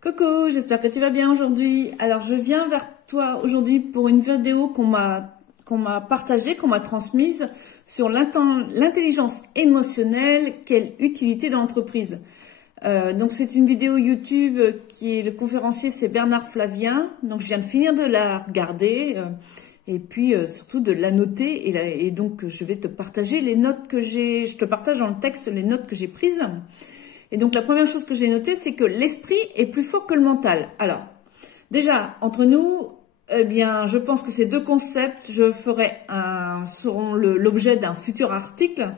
Coucou, j'espère que tu vas bien aujourd'hui. Alors, je viens vers toi aujourd'hui pour une vidéo qu'on m'a partagée, qu'on m'a transmise sur l'intelligence émotionnelle, quelle utilité dans l'entreprise. Donc, c'est une vidéo YouTube qui est le conférencier, c'est Bernard Flavien. Donc, je viens de finir de la regarder et puis surtout de la noter. Et donc, je vais te partager les notes que j'ai. Je te partage dans le texte les notes que j'ai prises. Et donc, la première chose que j'ai notée, c'est que l'esprit est plus fort que le mental. Alors, déjà, entre nous, eh bien, je pense que ces deux concepts, seront l'objet d'un futur article,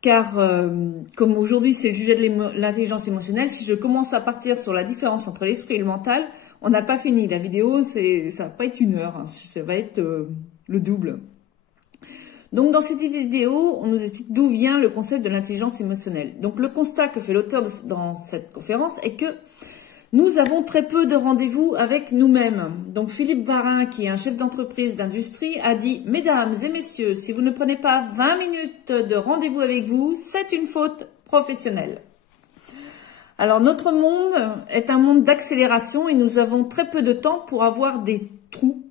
car comme aujourd'hui, c'est le sujet de l'intelligence émotionnelle, si je commence à partir sur la différence entre l'esprit et le mental, on n'a pas fini. La vidéo, ça va pas être 1 heure, hein, ça va être le double. Donc, dans cette vidéo, on nous explique d'où vient le concept de l'intelligence émotionnelle. Donc, le constat que fait l'auteur dans cette conférence est que nous avons très peu de rendez-vous avec nous-mêmes. Donc, Philippe Varin, qui est un chef d'entreprise d'industrie, a dit « Mesdames et messieurs, si vous ne prenez pas 20 minutes de rendez-vous avec vous, c'est une faute professionnelle. » Alors, notre monde est un monde d'accélération et nous avons très peu de temps pour avoir des trous,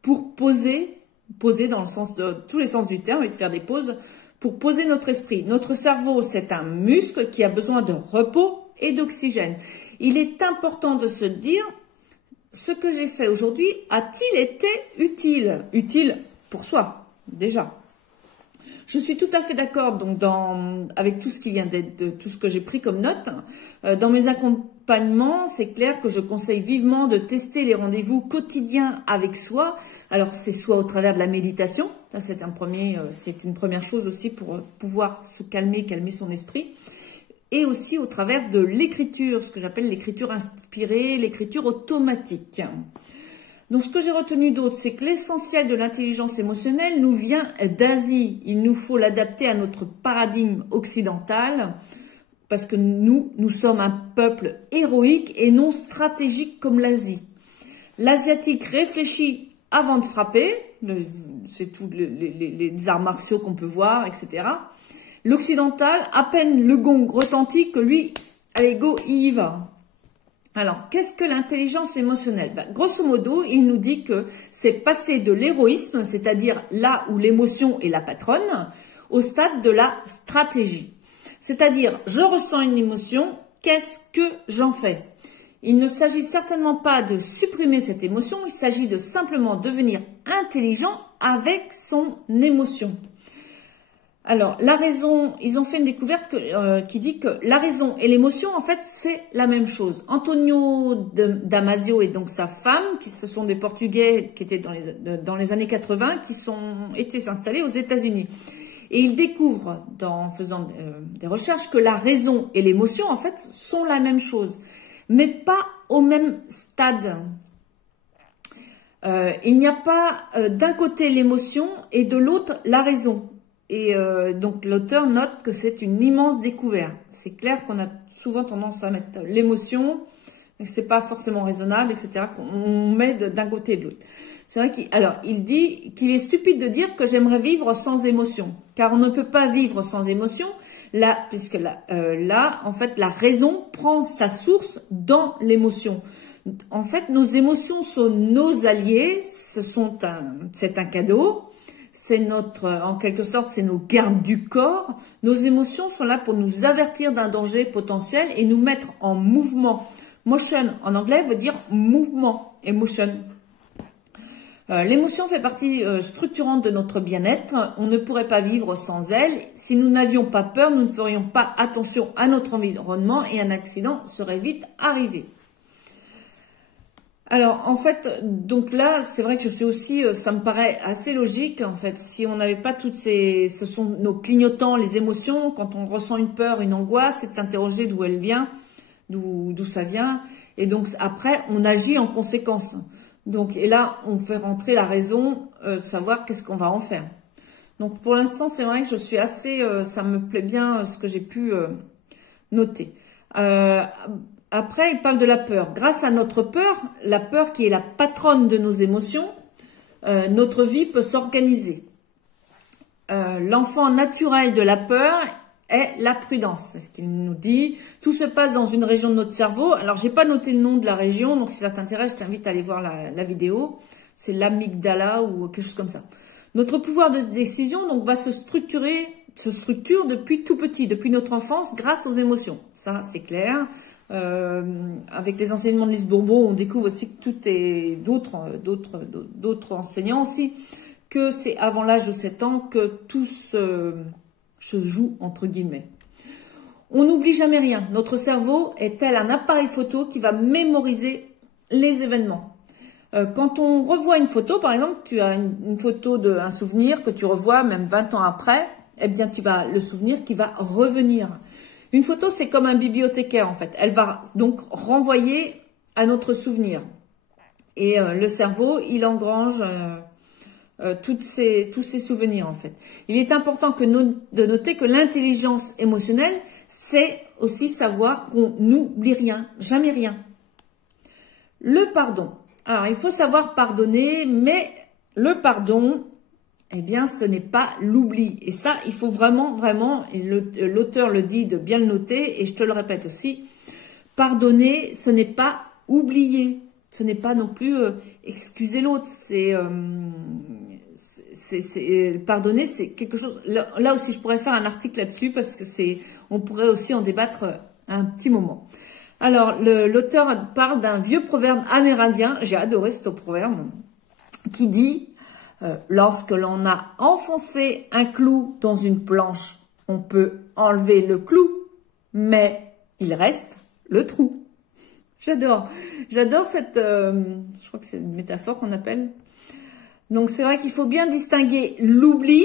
pour poser dans le sens de tous les sens du terme et de faire des pauses pour poser notre esprit. Notre cerveau, c'est un muscle qui a besoin de repos et d'oxygène. Il est important de se dire, ce que j'ai fait aujourd'hui a-t-il été utile? Utile pour soi, déjà. Je suis tout à fait d'accord donc avec tout ce qui vient d'être, tout ce que j'ai pris comme note. Dans mes accompagnements, c'est clair que je conseille vivement de tester les rendez-vous quotidiens avec soi. Alors, c'est soit au travers de la méditation, ça c'est une première chose aussi pour pouvoir se calmer son esprit. Et aussi au travers de l'écriture, ce que j'appelle l'écriture inspirée, l'écriture automatique. Donc, ce que j'ai retenu d'autre, c'est que l'essentiel de l'intelligence émotionnelle nous vient d'Asie. Il nous faut l'adapter à notre paradigme occidental parce que nous sommes un peuple héroïque et non stratégique comme l'Asie. L'Asiatique réfléchit avant de frapper, c'est tous les arts martiaux qu'on peut voir, etc. L'occidental, à peine le gong retentit que lui, allez go, il y va. Alors, qu'est-ce que l'intelligence émotionnelle? Grosso modo, il nous dit que c'est passer de l'héroïsme, c'est-à-dire là où l'émotion est la patronne, au stade de la stratégie. C'est-à-dire, je ressens une émotion, qu'est-ce que j'en fais? Il ne s'agit certainement pas de supprimer cette émotion, il s'agit de simplement devenir intelligent avec son émotion. Alors, la raison, ils ont fait une découverte qui dit que la raison et l'émotion, en fait, c'est la même chose. Antonio Damasio et donc sa femme, ce sont des Portugais qui étaient dans les années 80, qui étaient s'installer aux États-Unis. Et ils découvrent, en faisant des recherches, que la raison et l'émotion, en fait, sont la même chose, mais pas au même stade. Il n'y a pas d'un côté l'émotion et de l'autre la raison. Et donc, l'auteur note que c'est une immense découverte. C'est clair qu'on a souvent tendance à mettre l'émotion, mais c'est pas forcément raisonnable, etc., qu'on met d'un côté et de l'autre. C'est vrai il dit qu'il est stupide de dire que j'aimerais vivre sans émotion, car on ne peut pas vivre sans émotion, puisque là, en fait, la raison prend sa source dans l'émotion. En fait, nos émotions sont nos alliés, c'est un cadeau. C'est en quelque sorte, c'est nos gardes du corps. Nos émotions sont là pour nous avertir d'un danger potentiel et nous mettre en mouvement. Motion, en anglais, veut dire mouvement, emotion. L'émotion fait partie structurante de notre bien-être. On ne pourrait pas vivre sans elle. Si nous n'avions pas peur, nous ne ferions pas attention à notre environnement et un accident serait vite arrivé. Alors, en fait, donc là, c'est vrai que je suis aussi, ça me paraît assez logique, en fait. Si on n'avait pas ce sont nos clignotants, les émotions, quand on ressent une peur, une angoisse, c'est de s'interroger d'où elle vient, d'où ça vient. Et donc, après, on agit en conséquence. Donc, et là, on fait rentrer la raison, de savoir qu'est-ce qu'on va en faire. Donc, pour l'instant, c'est vrai que je suis assez, ça me plaît bien ce que j'ai pu noter. Après, il parle de la peur. Grâce à notre peur, la peur qui est la patronne de nos émotions, notre vie peut s'organiser. L'enfant naturel de la peur est la prudence. C'est ce qu'il nous dit. Tout se passe dans une région de notre cerveau. Alors, j'ai pas noté le nom de la région, donc si ça t'intéresse, je t'invite à aller voir la vidéo. C'est l'amygdala ou quelque chose comme ça. Notre pouvoir de décision, donc, va se structure depuis tout petit, depuis notre enfance, grâce aux émotions. Ça, c'est clair. Avec les enseignements de Lise Bourbeau, on découvre aussi que tout est d'autres enseignants aussi, que c'est avant l'âge de 7 ans que tout se joue, entre guillemets. On n'oublie jamais rien. Notre cerveau est tel un appareil photo qui va mémoriser les événements. Quand on revoit une photo, par exemple, tu as une photo d'un souvenir que tu revois même 20 ans après, eh bien, tu vas le souvenir qui va revenir. Une photo, c'est comme un bibliothécaire, en fait. Elle va donc renvoyer à notre souvenir. Et le cerveau, il engrange tous ces souvenirs, en fait. Il est important de noter que l'intelligence émotionnelle, c'est aussi savoir qu'on n'oublie rien, jamais rien. Le pardon. Alors, il faut savoir pardonner, mais le pardon, eh bien, ce n'est pas l'oubli. Et ça, il faut vraiment, et l'auteur le dit de bien le noter, et je te le répète aussi, pardonner, ce n'est pas oublier. Ce n'est pas non plus excuser l'autre. Pardonner, c'est quelque chose. Là aussi, je pourrais faire un article là-dessus parce que on pourrait aussi en débattre un petit moment. Alors, l'auteur parle d'un vieux proverbe amérindien. J'ai adoré ce proverbe qui dit lorsque l'on a enfoncé un clou dans une planche, on peut enlever le clou, mais il reste le trou. J'adore cette, je crois que c'est une métaphore qu'on appelle. Donc c'est vrai qu'il faut bien distinguer l'oubli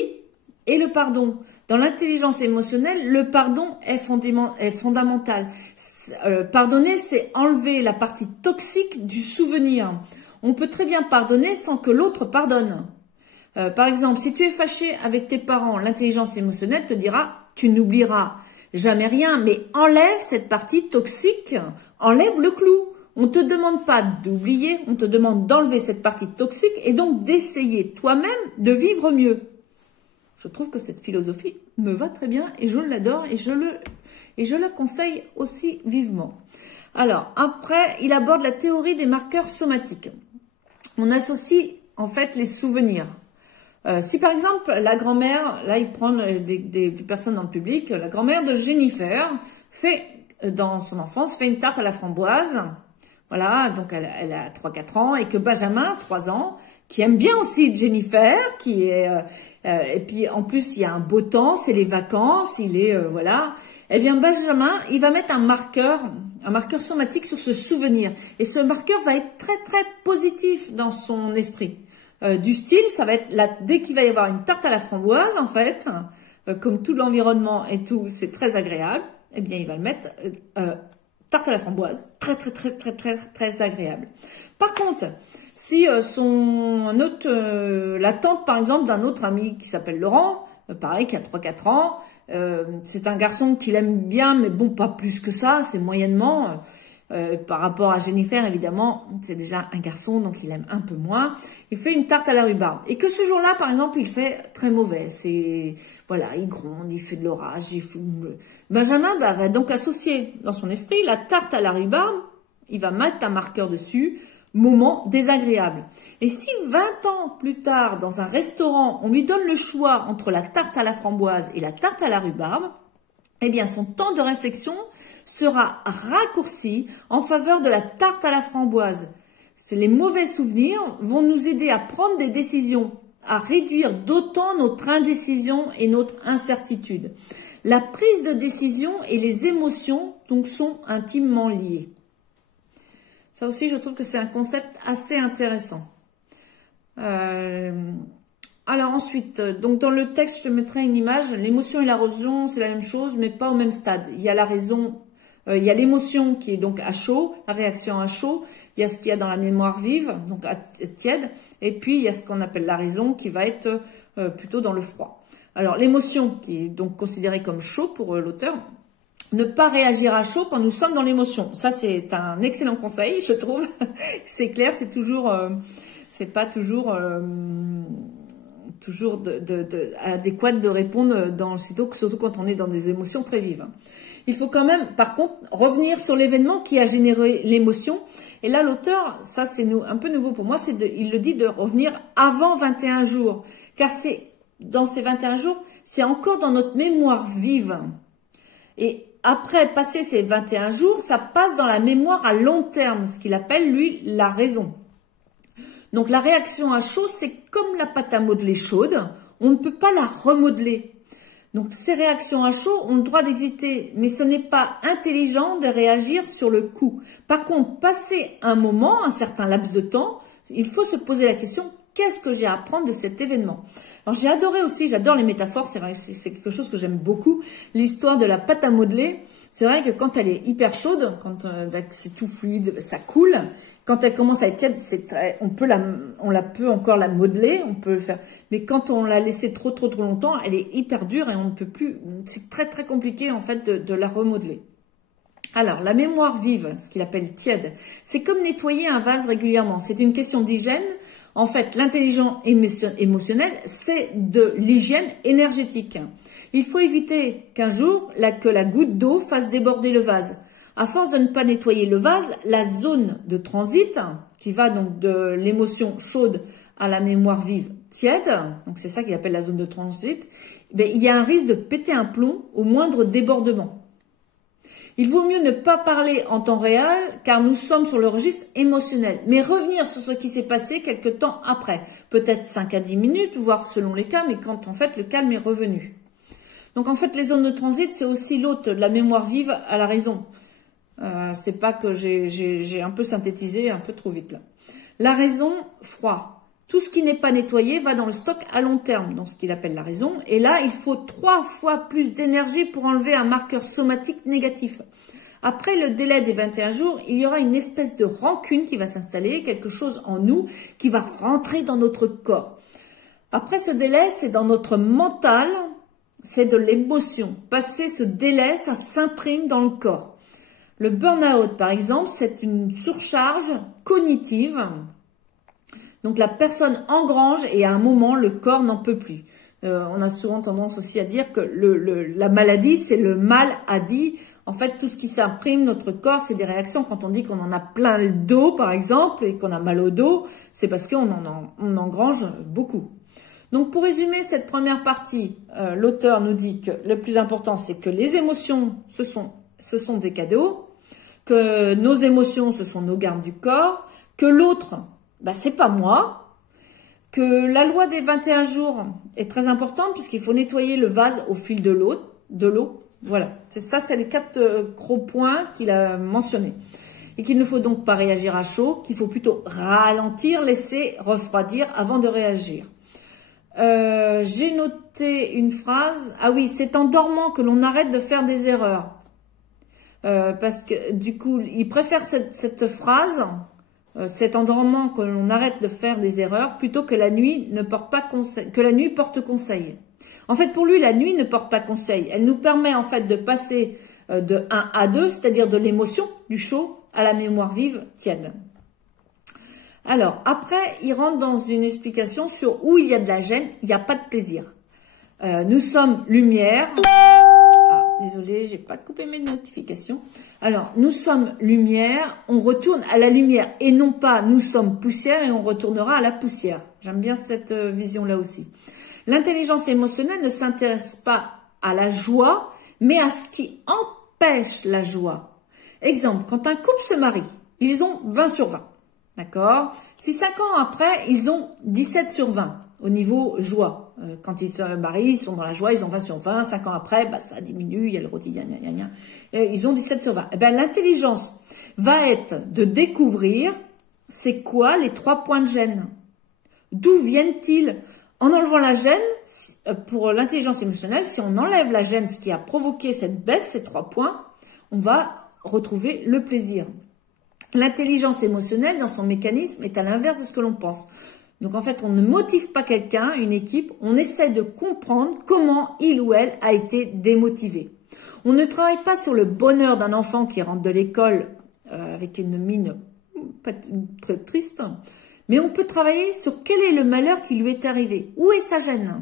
et le pardon. Dans l'intelligence émotionnelle, le pardon est fondamental. Pardonner, c'est enlever la partie toxique du souvenir. On peut très bien pardonner sans que l'autre pardonne. Par exemple, si tu es fâché avec tes parents, l'intelligence émotionnelle te dira « tu n'oublieras jamais rien », mais enlève cette partie toxique, enlève le clou. On ne te demande pas d'oublier, on te demande d'enlever cette partie toxique et donc d'essayer toi-même de vivre mieux. Je trouve que cette philosophie me va très bien et je l'adore et je la conseille aussi vivement. Alors, après, il aborde la théorie des marqueurs somatiques. On associe en fait les souvenirs. Si par exemple la grand-mère, là il prend des personnes dans le public, la grand-mère de Jennifer dans son enfance fait une tarte à la framboise, voilà, donc elle a 3-4 ans, et que Benjamin, 3 ans, qui aime bien aussi Jennifer, et puis en plus il y a un beau temps, c'est les vacances, voilà, eh bien Benjamin, il va mettre un marqueur somatique sur ce souvenir, et ce marqueur va être très très positif dans son esprit. Du style, ça va être dès qu'il va y avoir une tarte à la framboise, en fait, comme tout l'environnement et tout, c'est très agréable, eh bien, il va le mettre tarte à la framboise, très, très, très, très, très, très agréable. Par contre, si la tante, par exemple, d'un autre ami qui s'appelle Laurent, pareil, qui a 3-4 ans, c'est un garçon qu'il aime bien, mais bon, pas plus que ça, c'est moyennement. Par rapport à Jennifer, évidemment, c'est déjà un garçon, donc il aime un peu moins. Il fait une tarte à la rhubarbe. Et que ce jour-là, par exemple, il fait très mauvais. Voilà, il gronde, il fait de l'orage, il fume. Benjamin va donc associer dans son esprit la tarte à la rhubarbe. Il va mettre un marqueur dessus, moment désagréable. Et si 20 ans plus tard, dans un restaurant, on lui donne le choix entre la tarte à la framboise et la tarte à la rhubarbe, eh bien, son temps de réflexion sera raccourci en faveur de la tarte à la framboise. Les mauvais souvenirs vont nous aider à prendre des décisions, à réduire d'autant notre indécision et notre incertitude. La prise de décision et les émotions donc sont intimement liées. Ça aussi, je trouve que c'est un concept assez intéressant. Alors ensuite, donc dans le texte, je te mettrai une image. L'émotion et la raison, c'est la même chose, mais pas au même stade. Il y a la raison, il y a l'émotion qui est donc à chaud, la réaction à chaud. Il y a ce qu'il y a dans la mémoire vive, donc à tiède. Et puis, il y a ce qu'on appelle la raison qui va être plutôt dans le froid. Alors, l'émotion qui est donc considérée comme chaud pour l'auteur, ne pas réagir à chaud quand nous sommes dans l'émotion. Ça, c'est un excellent conseil, je trouve. C'est clair, c'est toujours, c'est pas toujours toujours adéquat de répondre surtout quand on est dans des émotions très vives. Il faut quand même, par contre, revenir sur l'événement qui a généré l'émotion. Et là, l'auteur, ça c'est un peu nouveau pour moi, il le dit de revenir avant 21 jours. Car dans ces 21 jours, c'est encore dans notre mémoire vive. Et après passer ces 21 jours, ça passe dans la mémoire à long terme, ce qu'il appelle, lui, la raison. Donc la réaction à chaud, c'est comme la pâte à modeler chaude, on ne peut pas la remodeler. Donc ces réactions à chaud ont le droit d'exister, mais ce n'est pas intelligent de réagir sur le coup. Par contre, passer un moment, un certain laps de temps, il faut se poser la question, qu'est-ce que j'ai à apprendre de cet événement? Alors j'ai adoré aussi, j'adore les métaphores, c'est vrai, c'est quelque chose que j'aime beaucoup, l'histoire de la pâte à modeler. C'est vrai que quand elle est hyper chaude, quand c'est tout fluide, ça coule. Quand elle commence à être tiède, on peut encore la modeler, on peut le faire. Mais quand on l'a laissée trop longtemps, elle est hyper dure et on ne peut plus. C'est très compliqué en fait de la remodeler. Alors, la mémoire vive, ce qu'il appelle tiède, c'est comme nettoyer un vase régulièrement. C'est une question d'hygiène. En fait, l'intelligence émotionnelle, c'est de l'hygiène énergétique. Il faut éviter qu'un jour, que la goutte d'eau fasse déborder le vase. À force de ne pas nettoyer le vase, la zone de transit, qui va donc de l'émotion chaude à la mémoire vive tiède, donc c'est ça qu'il appelle la zone de transit, il y a un risque de péter un plomb au moindre débordement. Il vaut mieux ne pas parler en temps réel car nous sommes sur le registre émotionnel, mais revenir sur ce qui s'est passé quelque temps après, peut-être 5 à 10 minutes, voire selon les cas, mais quand en fait le calme est revenu. Donc en fait les zones de transit c'est aussi l'autre de la mémoire vive à la raison. C'est pas que j'ai un peu synthétisé un peu trop vite là. La raison, froid. Tout ce qui n'est pas nettoyé va dans le stock à long terme, dans ce qu'il appelle la raison. Et là, il faut 3 fois plus d'énergie pour enlever un marqueur somatique négatif. Après le délai des 21 jours, il y aura une espèce de rancune qui va s'installer, quelque chose en nous qui va rentrer dans notre corps. Après ce délai, c'est dans notre mental, c'est de l'émotion. Passer ce délai, ça s'imprime dans le corps. Le burn-out, par exemple, c'est une surcharge cognitive. Donc la personne engrange et à un moment, le corps n'en peut plus. On a souvent tendance aussi à dire que la maladie, c'est le mal à dit. En fait, tout ce qui s'imprime, notre corps, c'est des réactions. Quand on dit qu'on en a plein le dos, par exemple, et qu'on a mal au dos, c'est parce qu'on engrange beaucoup. Donc pour résumer cette première partie, l'auteur nous dit que le plus important, c'est que les émotions, ce sont des cadeaux, que nos émotions, ce sont nos gardes du corps, que l'autre, c'est pas moi, que la loi des 21 jours est très importante puisqu'il faut nettoyer le vase au fil de l'eau. Voilà, c'est les 4 gros points qu'il a mentionnés. Et qu'il ne faut donc pas réagir à chaud, qu'il faut plutôt ralentir, laisser refroidir avant de réagir. J'ai noté une phrase, ah oui, c'est en dormant que l'on arrête de faire des erreurs. Parce que du coup, il préfère cette phrase, c'est en dormant que l'on arrête de faire des erreurs, plutôt que la nuit ne porte pas conseil, que la nuit porte conseil. En fait, pour lui, la nuit ne porte pas conseil. Elle nous permet en fait de passer de 1 à 2, c'est-à-dire de l'émotion, du chaud, à la mémoire vive, tiède. Alors, après, il rentre dans une explication sur où il y a de la gêne, il n'y a pas de plaisir. Nous sommes lumière. Désolée, j'ai pas coupé mes notifications. Alors, nous sommes lumière, on retourne à la lumière et non pas nous sommes poussière et on retournera à la poussière. J'aime bien cette vision-là aussi. L'intelligence émotionnelle ne s'intéresse pas à la joie, mais à ce qui empêche la joie. Exemple, quand un couple se marie, ils ont 20 sur 20. D'accord? Si 5 ans après, ils ont 17 sur 20 au niveau joie. Quand ils se marient, ils sont dans la joie, ils ont 20 sur 20. 5 ans après, ça diminue, il y a le rôti, ils ont 17 sur 20. L'intelligence va être de découvrir c'est quoi les 3 points de gêne. D'où viennent-ils? En enlevant la gêne, pour l'intelligence émotionnelle, si on enlève la gêne, ce qui a provoqué cette baisse, ces 3 points, on va retrouver le plaisir. L'intelligence émotionnelle, dans son mécanisme, est à l'inverse de ce que l'on pense. Donc en fait, on ne motive pas quelqu'un, une équipe, on essaie de comprendre comment il ou elle a été démotivé. On ne travaille pas sur le bonheur d'un enfant qui rentre de l'école avec une mine très triste, Mais on peut travailler sur quel est le malheur qui lui est arrivé. Où est sa gêne?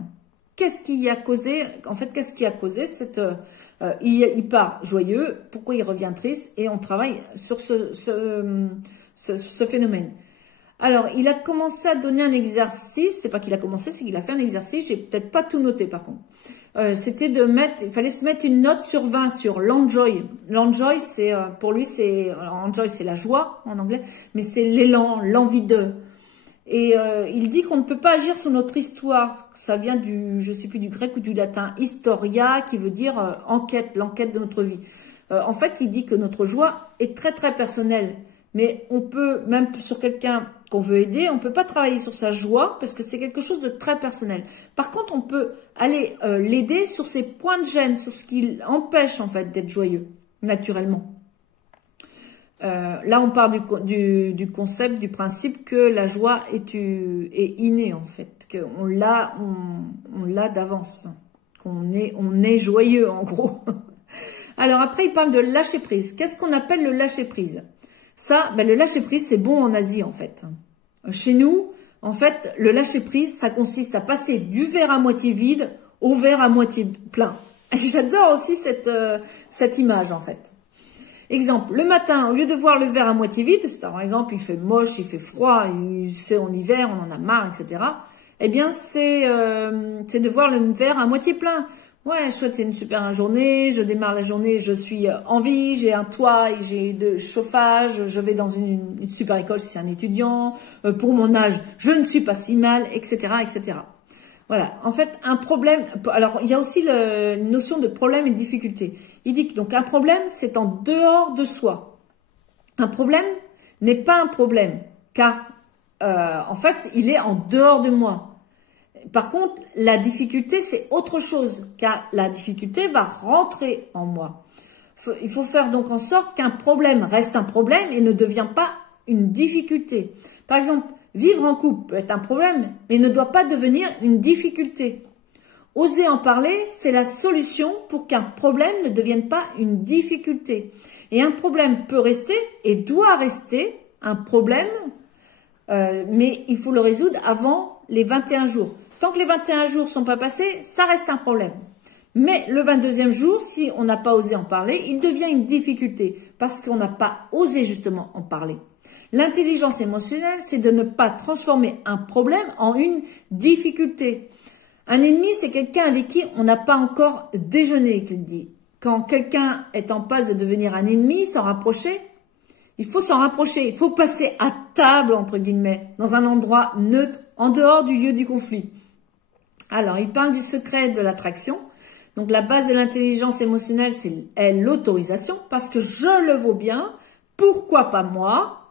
Qu'est-ce qui a causé, en fait, qu'est-ce qui a causé cette, il part joyeux, pourquoi il revient triste, et on travaille sur ce phénomène. Alors, il a commencé à donner un exercice, c'est pas qu'il a commencé, c'est qu'il a fait un exercice, j'ai peut-être pas tout noté par contre. C'était de mettre, il fallait se mettre une note sur 20 sur l'enjoy. L'enjoy, c'est, pour lui, c'est, enjoy, c'est la joie en anglais, mais c'est l'élan, l'envie de. Et il dit qu'on ne peut pas agir sur notre histoire. Ça vient du, je sais plus, du grec ou du latin, historia, qui veut dire enquête, l'enquête de notre vie. En fait, il dit que notre joie est très très personnelle. Mais on peut, même sur quelqu'un qu'on veut aider, on peut pas travailler sur sa joie parce que c'est quelque chose de très personnel. Par contre, on peut aller l'aider sur ses points de gêne, sur ce qui l'empêche en fait d'être joyeux, naturellement. Là, on part du concept, du principe que la joie est innée en fait, qu'on l'a d'avance, on est joyeux en gros. Alors après, il parle de lâcher prise. Qu'est-ce qu'on appelle le lâcher prise? Ça, ben, le lâcher prise, c'est bon en Asie en fait. Chez nous, en fait, le lâcher prise, ça consiste à passer du verre à moitié vide au verre à moitié plein. J'adore aussi cette image en fait. Exemple, le matin, au lieu de voir le verre à moitié vide, par exemple, il fait moche, il fait froid, c'est en hiver, on en a marre, etc. Eh bien, c'est de voir le verre à moitié plein. Ouais, je souhaite une super journée, je démarre la journée, je suis en vie, j'ai un toit, j'ai de chauffage, je vais dans une super école si c'est un étudiant, pour mon âge, je ne suis pas si mal, etc., etc. Voilà, en fait, un problème, alors il y a aussi la notion de problème et de difficulté. Il dit que donc un problème, c'est en dehors de soi. Un problème n'est pas un problème, car en fait, il est en dehors de moi. Par contre, la difficulté, c'est autre chose, car la difficulté va rentrer en moi. Il faut faire donc en sorte qu'un problème reste un problème et ne devient pas une difficulté. Par exemple, vivre en couple peut être un problème, mais ne doit pas devenir une difficulté. Oser en parler, c'est la solution pour qu'un problème ne devienne pas une difficulté. Et un problème peut rester et doit rester un problème, mais il faut le résoudre avant les 21 jours. Tant que les 21 jours sont pas passés, ça reste un problème. Mais le 22e jour, si on n'a pas osé en parler, il devient une difficulté parce qu'on n'a pas osé justement en parler. L'intelligence émotionnelle, c'est de ne pas transformer un problème en une difficulté. Un ennemi, c'est quelqu'un avec qui on n'a pas encore déjeuné, qu'il dit. Quand quelqu'un est en passe de devenir un ennemi, s'en rapprocher, il faut s'en rapprocher, il faut passer à table, entre guillemets, dans un endroit neutre, en dehors du lieu du conflit. Alors, il parle du secret de l'attraction. Donc, la base de l'intelligence émotionnelle, c'est l'autorisation, parce que je le vaux bien, pourquoi pas moi?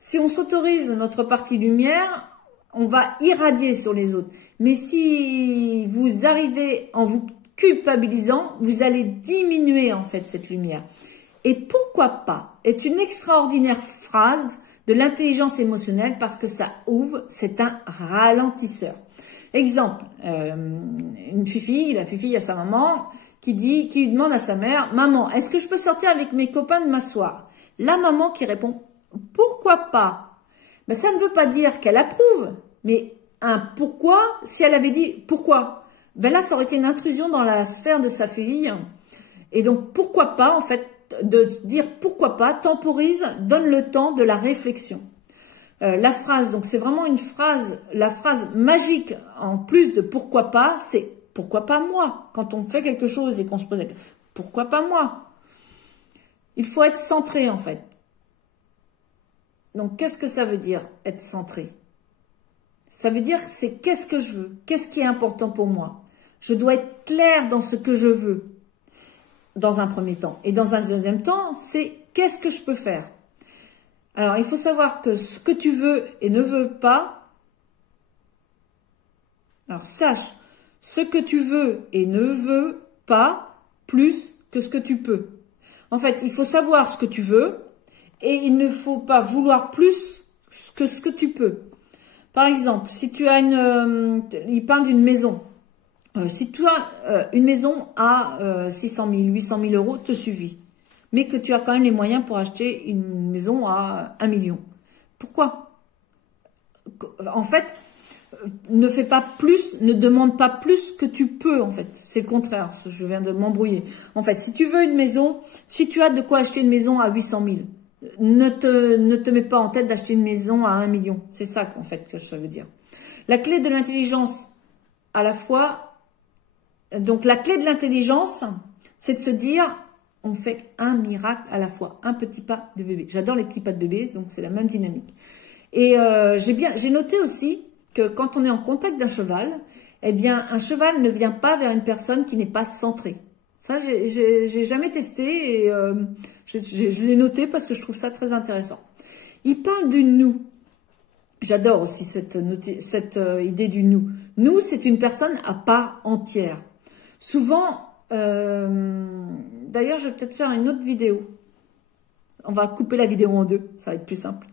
Si on s'autorise notre partie lumière, on va irradier sur les autres. Mais si vous arrivez en vous culpabilisant, vous allez diminuer en fait cette lumière. Et pourquoi pas est une extraordinaire phrase de l'intelligence émotionnelle parce que ça ouvre, c'est un ralentisseur. Exemple, une fifi, la fifi à sa maman qui demande à sa mère, maman, est-ce que je peux sortir avec mes copains de m'asseoir? La maman qui répond, pourquoi pas? Ben, ça ne veut pas dire qu'elle approuve, mais un pourquoi, si elle avait dit pourquoi, ben là ça aurait été une intrusion dans la sphère de sa fille. Et donc pourquoi pas, en fait, de dire pourquoi pas, temporise, donne le temps de la réflexion. La phrase, donc c'est vraiment une phrase, la phrase magique en plus de pourquoi pas, c'est pourquoi pas moi. Quand on fait quelque chose et qu'on se pose la question, pourquoi pas moi? Il faut être centré en fait. Donc qu'est-ce que ça veut dire être centré? Ça veut dire c'est qu'est-ce que je veux? Qu'est-ce qui est important pour moi? Je dois être clair dans ce que je veux dans un premier temps. Et dans un deuxième temps, c'est qu'est-ce que je peux faire? Alors, il faut savoir que ce que tu veux et ne veux pas, alors sache ce que tu veux et ne veux pas plus que ce que tu peux. En fait, il faut savoir ce que tu veux et il ne faut pas vouloir plus que ce que tu peux. Par exemple, si tu as il parle d'une maison. Si tu as une maison à 600 000, 800 000 euros, te suffit. Mais que tu as quand même les moyens pour acheter une maison à 1 million. Pourquoi? en fait, ne fais pas plus, ne demande pas plus que tu peux, en fait. C'est le contraire, je viens de m'embrouiller. En fait, si tu veux une maison, si tu as de quoi acheter une maison à 800 000, ne te mets pas en tête d'acheter une maison à 1 million. C'est ça, en fait, que ça veut dire. La clé de l'intelligence, à la fois, donc la clé de l'intelligence, c'est de se dire, on fait un miracle à la fois, un petit pas de bébé. J'adore les petits pas de bébé, donc c'est la même dynamique. Et j'ai noté aussi que quand on est en contact d'un cheval, eh bien, un cheval ne vient pas vers une personne qui n'est pas centrée. Ça, j'ai jamais testé et je l'ai noté parce que je trouve ça très intéressant. Il parle du nous. J'adore aussi cette idée du nous. Nous, c'est une personne à part entière. Souvent, d'ailleurs, je vais peut-être faire une autre vidéo. On va couper la vidéo en deux, ça va être plus simple.